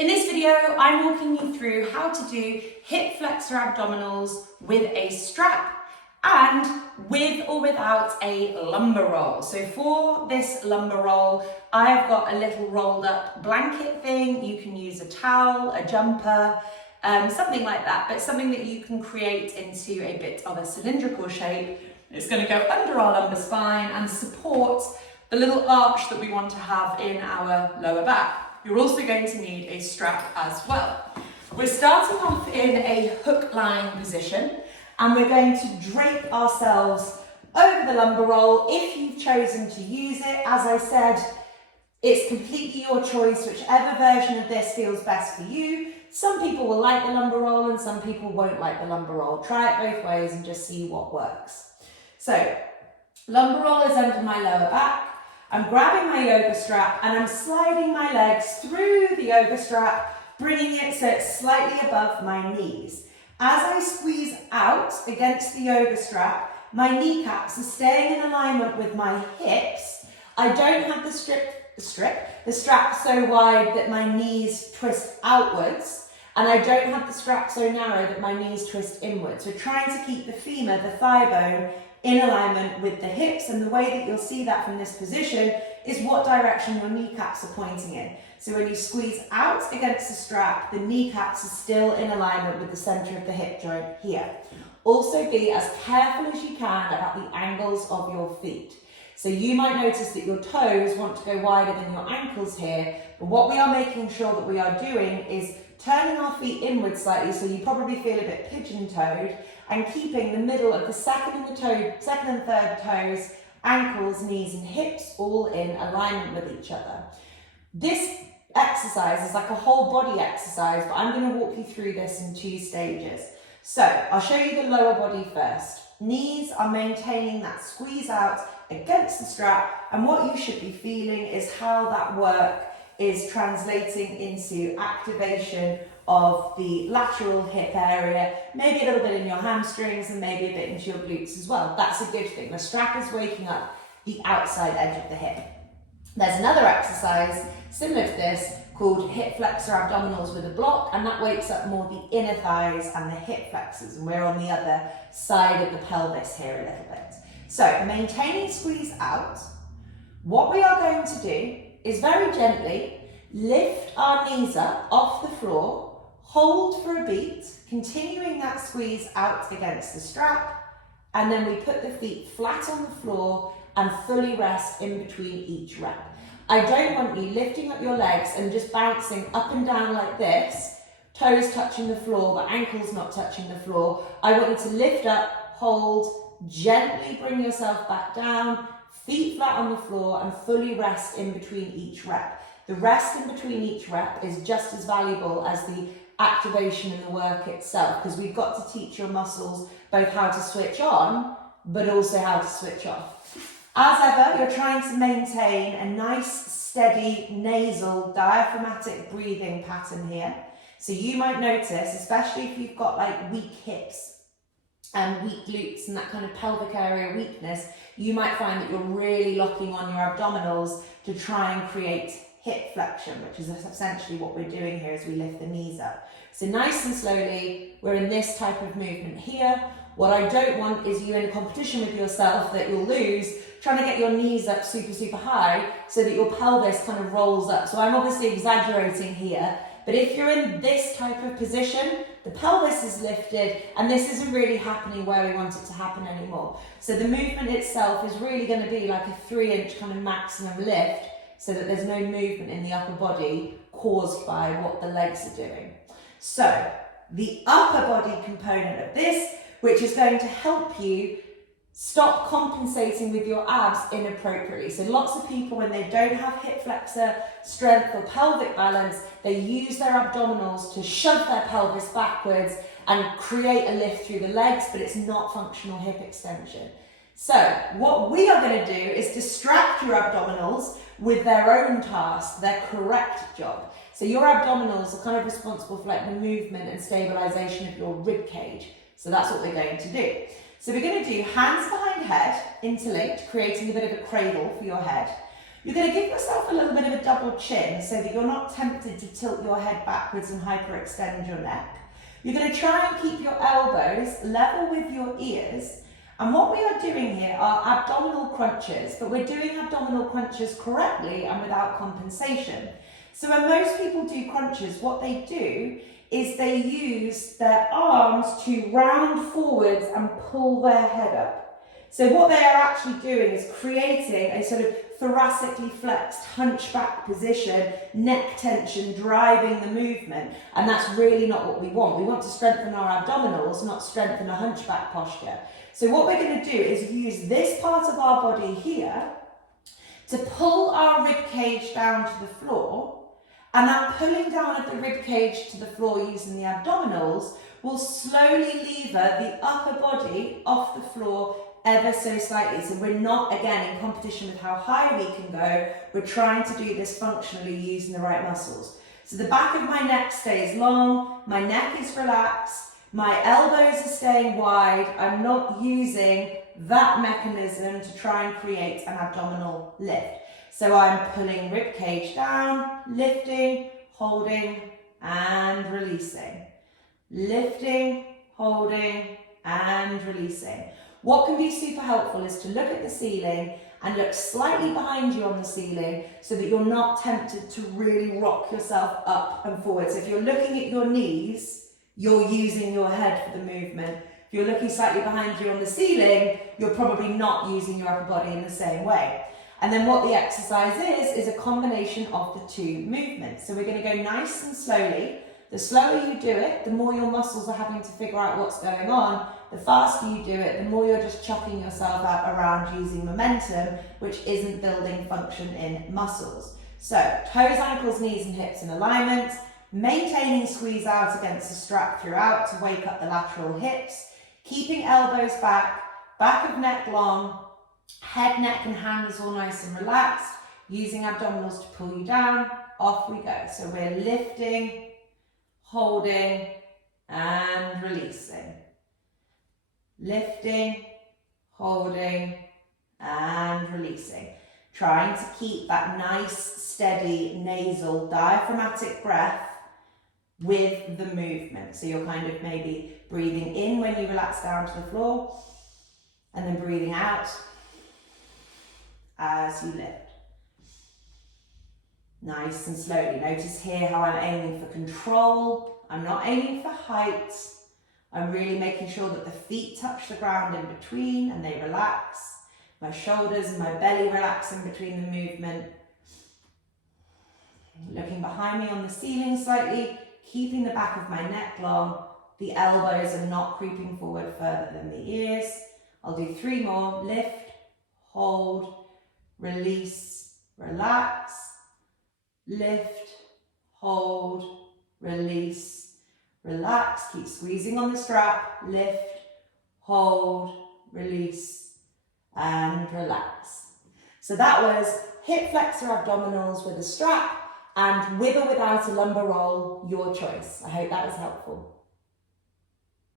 In this video, I'm walking you through how to do hip flexor abdominals with a strap and with or without a lumbar roll. So for this lumbar roll, I've got a little rolled up blanket thing. You can use a towel, a jumper, something like that, but something that you can create into a bit of a cylindrical shape. It's going to go under our lumbar spine and support the little arch that we want to have in our lower back. You're also going to need a strap as well. We're starting off in a hook line position and we're going to drape ourselves over the lumbar roll if you've chosen to use it. As I said, it's completely your choice, whichever version of this feels best for you. Some people will like the lumbar roll and some people won't like the lumbar roll. Try it both ways and just see what works. So, lumbar roll is under my lower back. I'm grabbing my yoga strap and I'm sliding my legs through the yoga strap, bringing it so it's slightly above my knees. As I squeeze out against the yoga strap, my kneecaps are staying in alignment with my hips. I don't have the strap so wide that my knees twist outwards, and I don't have the strap so narrow that my knees twist inwards. We're trying to keep the femur, the thigh bone, in alignment with the hips, and the way that you'll see that from this position is what direction your kneecaps are pointing in. So when you squeeze out against the strap, the kneecaps are still in alignment with the center of the hip joint here. Also be as careful as you can about the angles of your feet. So you might notice that your toes want to go wider than your ankles here, but what we are making sure that we are doing is turning our feet inward slightly, so you probably feel a bit pigeon-toed, and keeping the middle of the second and third toes, ankles, knees and hips all in alignment with each other. This exercise is like a whole body exercise, but I'm going to walk you through this in 2 stages. So I'll show you the lower body first. Knees are maintaining that squeeze out against the strap, and what you should be feeling is how that work is translating into activation of the lateral hip area, maybe a little bit in your hamstrings and maybe a bit into your glutes as well. That's a good thing. The strap is waking up the outside edge of the hip. There's another exercise similar to this called hip flexor abdominals with a block, and that wakes up more the inner thighs and the hip flexors, and we're on the other side of the pelvis here a little bit. So maintaining squeeze out, what we are going to do is very gently lift our knees up off the floor, hold for a beat, continuing that squeeze out against the strap, and then we put the feet flat on the floor and fully rest in between each rep. I don't want you lifting up your legs and just bouncing up and down like this, toes touching the floor but ankles not touching the floor. I want you to lift up, hold, gently bring yourself back down, feet flat on the floor, and fully rest in between each rep. The rest in between each rep is just as valuable as the activation in the work itself, because we've got to teach your muscles both how to switch on but also how to switch off. As ever, you're trying to maintain a nice steady nasal diaphragmatic breathing pattern here. So you might notice, especially if you've got like weak hips and weak glutes and that kind of pelvic area weakness, you might find that you're really locking on your abdominals to try and create hip flexion, which is essentially what we're doing here as we lift the knees up. So nice and slowly, we're in this type of movement here. What I don't want is you in a competition with yourself that you'll lose, trying to get your knees up super, super high so that your pelvis kind of rolls up. So I'm obviously exaggerating here, but if you're in this type of position, the pelvis is lifted and this isn't really happening where we want it to happen anymore. So the movement itself is really going to be like a 3-inch kind of maximum lift, so that there's no movement in the upper body caused by what the legs are doing. So the upper body component of this, which is going to help you stop compensating with your abs inappropriately. So lots of people, when they don't have hip flexor strength or pelvic balance, they use their abdominals to shove their pelvis backwards and create a lift through the legs, but it's not functional hip extension. So what we are going to do is distract your abdominals with their own task, their correct job. So your abdominals are kind of responsible for like the movement and stabilization of your rib cage. So that's what we're going to do. So we're going to do hands behind head, interlinked, creating a bit of a cradle for your head. You're going to give yourself a little bit of a double chin so that you're not tempted to tilt your head backwards and hyperextend your neck. You're going to try and keep your elbows level with your ears. And what we are doing here are abdominal crunches, but we're doing abdominal crunches correctly and without compensation. So when most people do crunches, what they do is they use their arms to round forwards and pull their head up. So what they are actually doing is creating a sort of thoracically flexed hunchback position, neck tension driving the movement, and that's really not what we want. We want to strengthen our abdominals, not strengthen a hunchback posture. So what we're going to do is use this part of our body here to pull our rib cage down to the floor, and that pulling down of the rib cage to the floor using the abdominals will slowly lever the upper body off the floor ever so slightly. So we're not, again, in competition with how high we can go. We're trying to do this functionally using the right muscles. So the back of my neck stays long, my neck is relaxed, my elbows are staying wide. I'm not using that mechanism to try and create an abdominal lift. So I'm pulling rib cage down, lifting, holding, and releasing. Lifting, holding, and releasing. What can be super helpful is to look at the ceiling and look slightly behind you on the ceiling so that you're not tempted to really rock yourself up and forward. So if you're looking at your knees, you're using your head for the movement. If you're looking slightly behind you on the ceiling, you're probably not using your upper body in the same way. And then what the exercise is a combination of the two movements. So we're going to go nice and slowly. The slower you do it, the more your muscles are having to figure out what's going on. The faster you do it, the more you're just chucking yourself out around using momentum, which isn't building function in muscles. So toes, ankles, knees and hips in alignment, maintaining squeeze out against the strap throughout to wake up the lateral hips, keeping elbows back, back of neck long, head, neck and hands all nice and relaxed, using abdominals to pull you down. Off we go. So we're lifting, holding and releasing. Lifting, holding and releasing. Trying to keep that nice, steady, nasal, diaphragmatic breath with the movement. So you're kind of maybe breathing in when you relax down to the floor and then breathing out as you lift. Nice and slowly. Notice here how I'm aiming for control. I'm not aiming for height. I'm really making sure that the feet touch the ground in between and they relax. My shoulders and my belly relax in between the movement. Looking behind me on the ceiling slightly, keeping the back of my neck long. The elbows are not creeping forward further than the ears. I'll do 3 more. Lift, hold, release, relax. Lift, hold, release, relax. Keep squeezing on the strap. Lift, hold, release, and relax. So that was hip flexor abdominals with a strap and with or without a lumbar roll, your choice. I hope that was helpful.